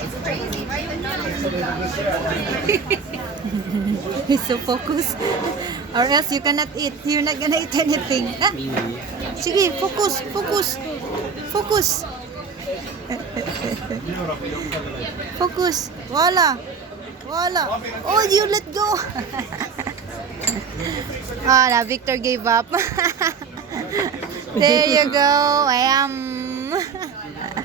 It's crazy. Why you not? He's so focused. Or else you cannot eat. You're not gonna eat anything. Ah, sige, focus, focus, focus. Focus. Wala. Wala. Oh, you let go. Ah, Victor gave up. There you go. I am.